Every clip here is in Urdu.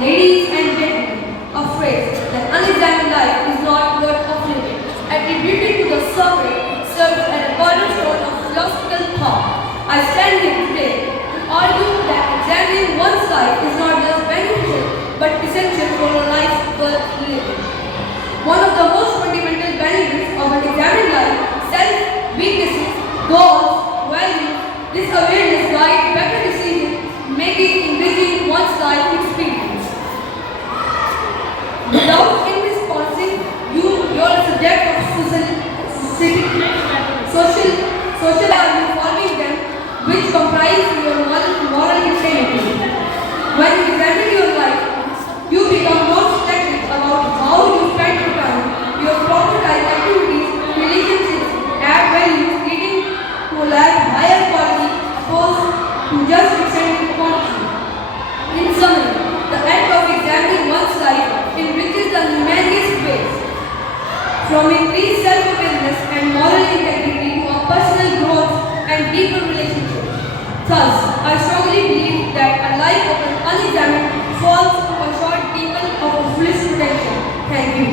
Ladies and gentlemen, a phrase that unexamined life is not worth of living, attributed to the Socrates, serves as a cornerstone of philosophical thought. I stand here today to argue that examining one's life is not just beneficial but essential for a life worth living. One of the most fundamental benefits of an examined life, self, weaknesses, goals, values, this awareness guides better decision making in bridging one's life experience. Without in responding, you are a subject of social value following them, which comprise your moral integrity. When you examine your life, you become more selective about how you spend your time, your prioritize activities, relationships, add values, leading to a life higher quality opposed to just extending quantity. In summary, the act of examining one's life enriches the humanities ways, from increased self-awareness and moral integrity to a personal growth and deeper relationships. Thus, I strongly believe that a life of an unexamined falls a short people of a foolish potential. Thank you.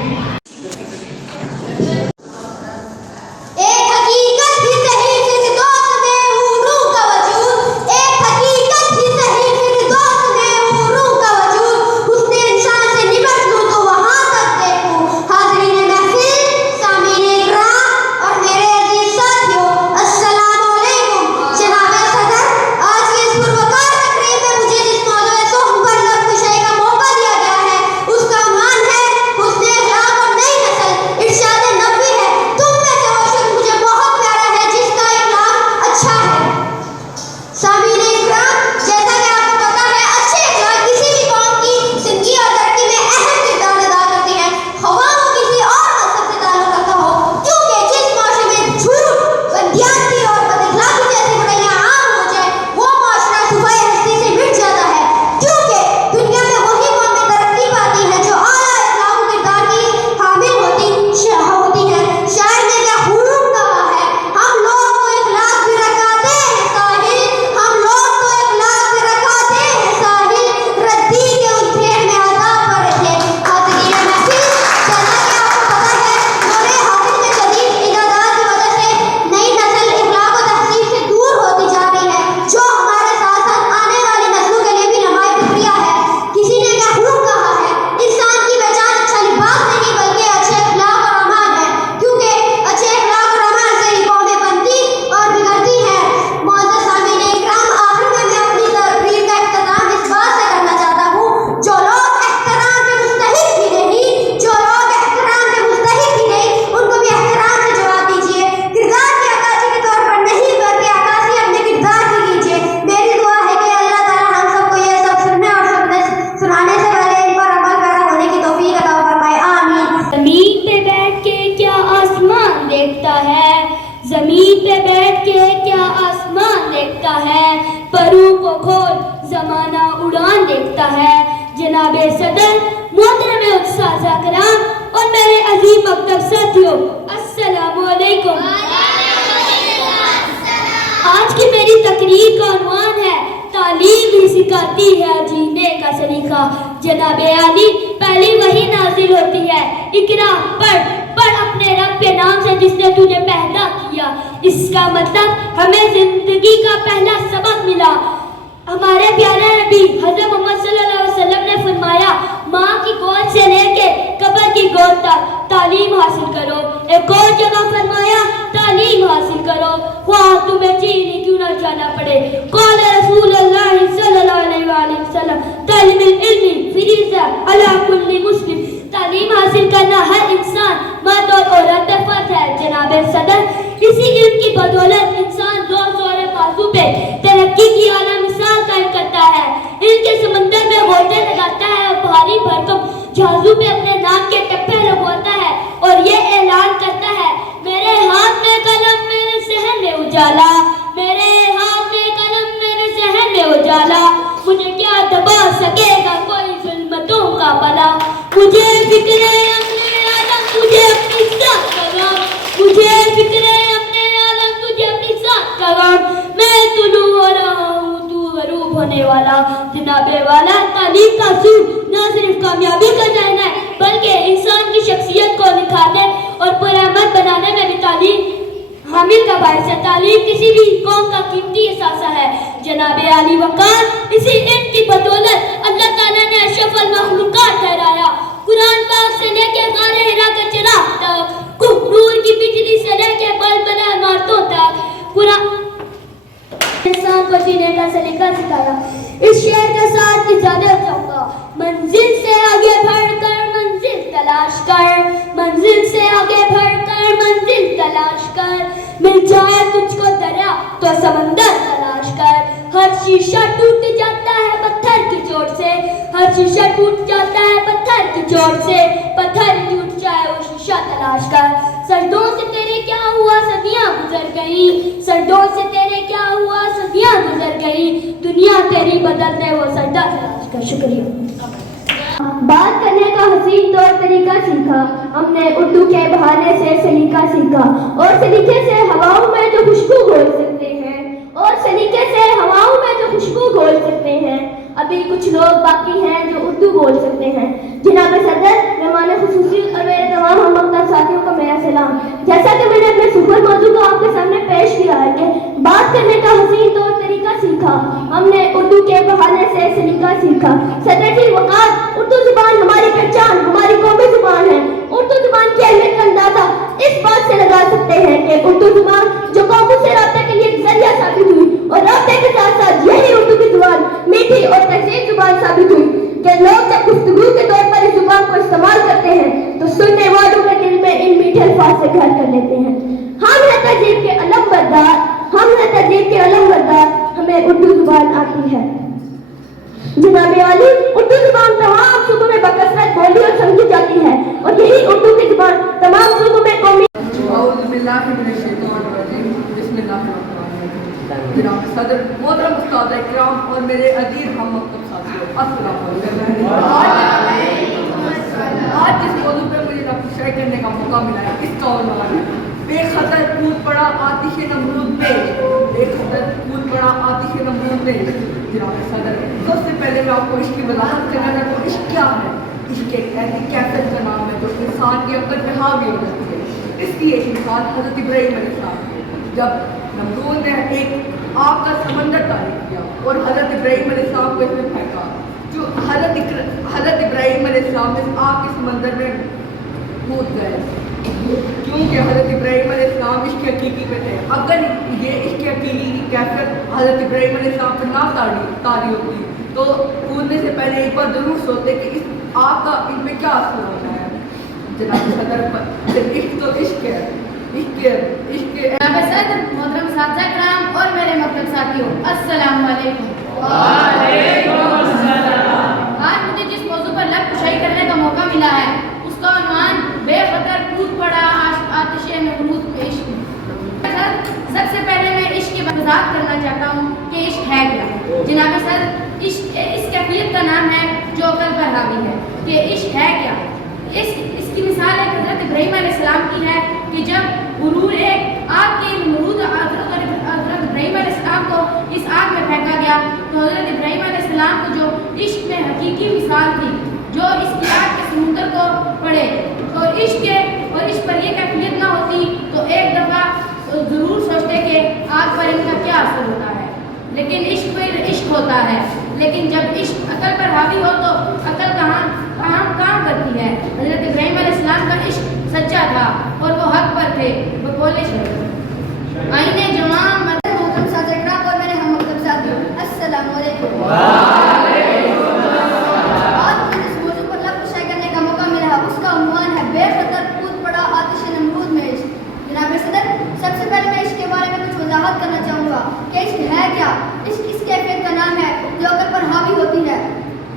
زمین پہ بیٹھ کے کیا آسمان دیکھتا ہے، پروں کو کھول زمانہ اڑان دیکھتا ہے۔ جناب صدر، محترم اساتذہ کرام اور میرے عزیز مکتب ساتھیوں، السلام علیکم۔ آج کی میری تقریر کا عنوان ہے تعلیم ہی سکھاتی ہے جینے کا سلیقہ۔ جناب عالی، پہلی وحی نازل ہوتی ہے، اقرا پڑھ اپنے رب کے نام سے جس نے تجھے پیدا کیا۔ اس کا مطلب ہمیں زندگی کا پہلا سبق ملا۔ ہمارے پیارے نبی حضرت محمد صلی اللہ علیہ وسلم نے فرمایا، ماں کی گود سے لے کے قبر کی گود تک تعلیم حاصل کرو۔ ایک اور جگہ فرمایا، تعلیم حاصل کرو خواہ تمہیں چین کیوں نہ جانا پڑے۔ قال رسول اللہ صلی اللہ علیہ وآلہ وسلم، تعلیم العلم فریضہ علی کل مسلم۔ تعلیم حاصل کرنا ہر انسان، مرد اور عورت پر فرض ہے۔ جناب صدر، اسی علم کی بدولت انسان زور بازو پہ ترقی کی اعلیٰ مثال قائم کرتا ہے۔ علم کے سمندر میں غوطے لگاتا ہے اور بھاری بھرکم جہازوں پہ اپنے نام کے ٹپے لگواتا ہے اور یہ اعلان کرتا ہے، میرے ہاتھ میں قلم میرے ذہن میں اجالا، میرے ہاتھ میں قلم میرے ذہن میں اجالا، مجھے کیا دبا سکے گا کوئی ظلمتوں کا بلا۔ مجھے فکر اپنے عالم تجھے اپنی ذات کرام، مجھے فکر اپنے عالم تجھے اپنی ذات کرام، میں طلوع ہو رہا ہوں تو غروب ہونے والا۔ جناب والا، تعلیم کا اصول نہ صرف کامیابی کا ذہن ہے بلکہ انسان کی شخصیت کو نکھارنے اور پرامد بنانے میں بھی تعلیم حامل کا باعث ہے۔ تعلیم کسی بھی قوم کا قیمتی اثاثہ ہے۔ جناب علی وقار اسی علم کی بدولت اللہ تعالیٰ نے اشرف المخلوقات ٹھہرایا۔ قرآن پاک سے لے کے غار حرا کا چراغ تک، نور کی بجلی سے لے کے بلبلہ عمارتوں تک، قرآن انسان کو جینے کا سلیقہ سکھایا۔ اس شعر کے ساتھ اجازت چاہوں گا۔ منزل سے آگے بڑھ کر منزل تلاش کر، منزل سے آگے بڑھ کر منزل تلاش کر، مل جائے تجھ کو دریا تو سمندر تلاش کر۔ ہر شیشہ ٹوٹ جاتا ہے پتھر کی چوٹ سے، ہر شیشہ ٹوٹ جاتا ہے پتھر کی چوٹ سے، پتھر ٹوٹ جائے وہ شیشہ تلاش کر۔ سردوں سے تیرے کیا ہوا صدیاں گزر گئی، سردوں سے تیرے کیا ہوا صدیاں گزر گئی، دنیا تیری بدل دے وہ سردہ تلاش کر۔ شکریہ۔ بات کرنے کا حسین طور طریقہ سیکھا ہم نے، اردو کے بہانے سے سلیقہ سیکھا، اور سلیقے سے ہواؤں میں جو خوشبو گھول سکتے ہیں، اور سلیقے سے ہواؤں میں جو خوشبو گھول سکتے ہیں۔ ابھی کچھ لوگ باقی ہیں جو اردو بول سکتے ہیں۔ جناب صدر، مہمان خصوصی اور میرے تمام ہم مکتب ساتھیوں کو میرا سلام۔ جیسا کہ میں نے اپنے سفر موضوع کو آپ کے سامنے پیش کیا ہے کہ بات کرنے کا حسین طور طریقہ سیکھا ہم نے، اردو کے بہانے سے سلیقہ سیکھا۔ صدر جی وقار، اردو زبان ہماری پہچان، ہماری قومی زبان ہے۔ اردو زبان کی اہمیت کا اندازہ اس بات سے لگا سکتے ہیں کہ اردو زبان جو قوموں سے رابطے کے لیے ایک ذریعہ ثابت ہوئی، اور رابطے کے ساتھ ساتھ یہی اردو کی زبان میٹھی اور تہذیب زبان ثابت ہوئی کہ لوگ جب گفتگو کے طور پر اس زبان کو استعمال کرتے ہیں تو سننے والوں کے دل میں ان میٹھے الفاظ سے گھر کر لیتے ہیں۔ ہم ہیں تہذیب کے علم بردار، ہم ہیں تہذیب کے علم بردار، ہمیں اردو زبان آتی ہے۔ جناب عالی، اردو زبان تمام صوبوں میں بکثرت بولی اور سمجھی جاتی ہے، اور یہی اردو کی زبان تمام صوبوں میں قومی اعوذ باللہ من الشیطان الرجیم، بسم اللہ الرحمن الرحیم۔ جناب صدر، محترم استاد اکرام اور میرے عزیز ہم مکتب ساتھیوں، السلام علیکم۔ آج جس موضوع پر مجھے نقشہ کرنے کا موقع ملا ہے اس کا عنوان ہے بے خطر کود پڑا آتش نمرود میں، بے خطر کود پڑا آتش نمرود میں۔ جناب صدر، سب سے پہلے میں آپ کو عشق کی وضاحت کرنا چاہتا ہوں۔ عشق کیا ہے؟ عشق ایک ایسی کیفیت کا نام ہے جو انسان کے عقل میں حاوی ہو جاتی ہے۔ اس کی ایک مثال حضرت ابراہیم علیہ السلام ہے۔ جب نمرود نے ایک آگ کا سمندر تعریف کیا اور حضرت ابراہیم علیہ السلام کو اس میں پھینکا، جو حضرت ابراہیم علیہ السلام اس آگ کے سمندر میں کود گئے، کیونکہ حضرت ابراہیم علیہ السلام عشق حقیقی میں تھے۔ اگر یہ عشق حقیقی کی کیفیت حضرت ابراہیم علیہ السلام پر نہ طاری ہوتی تو کودنے سے پہلے ایک بار ضرور سوچتے کہ اس آگ کا ان پہ کیا اثر ہوتا ہے۔ جناب صدر، عشق تو عشق ہے، عشق جناب صدر، محترم اساتذہ کرام اور میرے مکتب ساتھیوں، السلام علیکم۔ وعلیکم السلام۔ آج مجھے جس موضوع پر لب کشائی کرنے کا موقع ملا ہے اس کا عنوان بے خطر کود پڑا آتش نمرود میں عشق۔ سب سے پہلے میں عشق کی وضاحت کرنا چاہتا ہوں کہ عشق ہے کیا۔ جناب صدر، عشق اس کیفیت کا نام ہے جو عقل پر حاوی ہے کہ عشق ہے کیا۔ اس کی مثال ایک حضرت ابراہیم علیہ السلام کی ہے کہ جب غرور ایک آگ کے نمرود حضرت ابراہیم علیہ السلام کو اس آگ میں پھینکا گیا تو حضرت ابراہیم علیہ السلام کو جو عشق میں حقیقی مثال تھی، جو اس کی آگ کے سمندر کو پڑے اور عشق پر یہ کیفیت نہ ہوتی تو ایک دفعہ ضرور سوچتے کہ آگ پر ان کا کیا اثر ہوتا ہے، لیکن عشق پر عشق ہوتا ہے۔ لیکن جب عشق عقل پر حاوی ہو تو عقل کہاں کام کرتی ہے۔ حضرت ابراہیم علیہ السلام کا عشق سچا تھا اور وہ حق پر تھے، وہ بولے شروع آئینے جوان محترم ساتھ اکرام اور میرے ہم مکتب ساتھیوں، السلام علیکم۔ آج مجھے اس موضوع پر لب کشائی کرنے کا موقع ملا، اس کا عنوان ہے بے خطر کود پڑا آتش نمرود میں عشق۔ جناب صدر، سب سے پہلے میں عشق کے بارے میں کچھ وضاحت کرنا چاہوں گا کہ عشق ہے کیا۔ عشق اس کیفیت کا نام ہے جو عقل پر حاوی ہوتی ہے۔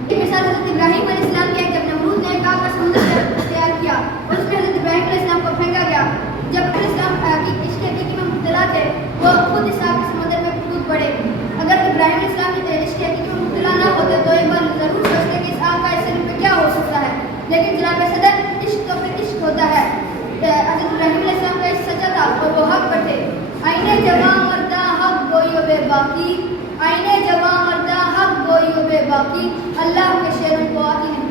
یہ مثال حضرت ابراہیم علیہ السلام کی ہے، جب نمرود نے ایک آگ کا سمندر تیار کیا اور اس میں حضرت ابراہیم علیہ السلام کو پھینکا گیا۔ جب علیہ السلام عشق حقیقی میں مبتلا تھے وہ خود اس آگ کے سمندر میں کود پڑے۔ اگر ابراہیم علیہ السلام عشق حقیقی میں مبتلا نہ ہوتے تو ایک بار ضرور سوچتے کہ اس آگ کا اثر ان پہ کیا ہو سکتا ہے، لیکن جناب صدر، عشق تو پھر عشق ہوتا ہے۔ حضرت ابراہیم علیہ السلام کا عشق سچا تھا اور وہ حق پر تھے۔ آئینے جواں مردہ حق گوئی و بے باقی، آئینے جواں مردہ حق گوئی و بے باقی، اللہ کے شعروں کو آتی نہیں۔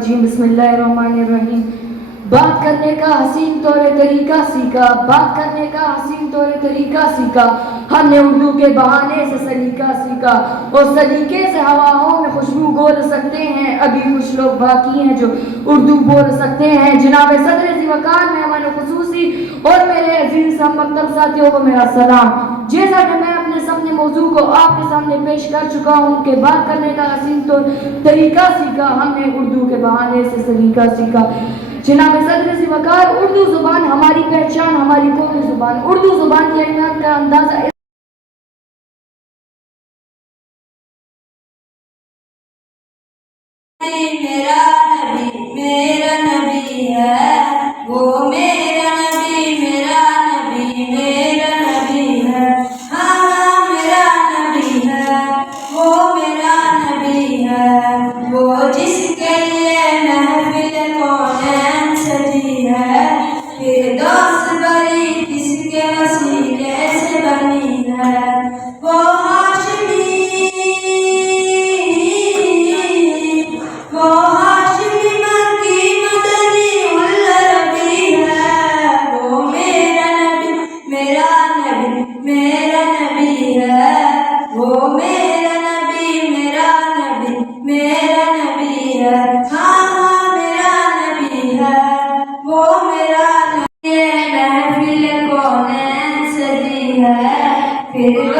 الرجیم بسم اللہ الرحمن الرحیم. بات کرنے کا حسین طور طریقہ سیکھا, بات کرنے کا حسین طور طریقہ سیکھا, ہم نے اردو کے بہانے سے سلیقہ سیکھا, اور سلیقے سے ہواؤں میں خوشبو گول سکتے ہیں. ابھی کچھ لوگ باقی ہیں جو اردو بول سکتے ہیں. جناب صدر ذوقار مہمان خصوصی اور میرے عزیز ہم مکتب ساتھیوں کو میرا سلام. جیسا کہ میں اپنے سامنے موضوع کو آپ کے سامنے پیش کر چکا ہوں کہ بات کرنے کا حسین طریقہ سیکھا, ہم نے اردو کے بہانے سے سلیقہ سیکھا. جناب صدر ذوقار, اردو زبان ہماری پہچان, ہماری قومی زبان. اردو زبان کی اہمیت کا اندازہ میرا نبی ہے, وہ میرا نبی, میرا نبی, میرا نبی ہے. ہاں میرا نبی ہے, وہ میرا نبی ہے. وہ جس کے لیے محفل کونین سجی ہے, پھر دوست بری کس کے وسیلے سے بنی ہے. وہ ہاشمی, وہ ہاشمی مکی مدنی العربی ہے. وہ میرا نبی, میرا نبی, میرا نبی ہے. وہ میرا نبی, میرا نبی, میرا نبی ہے. ہاں ہاں میرا نبی ہے, وہ میرا نبی. محفل کونین سجی ہے, پھر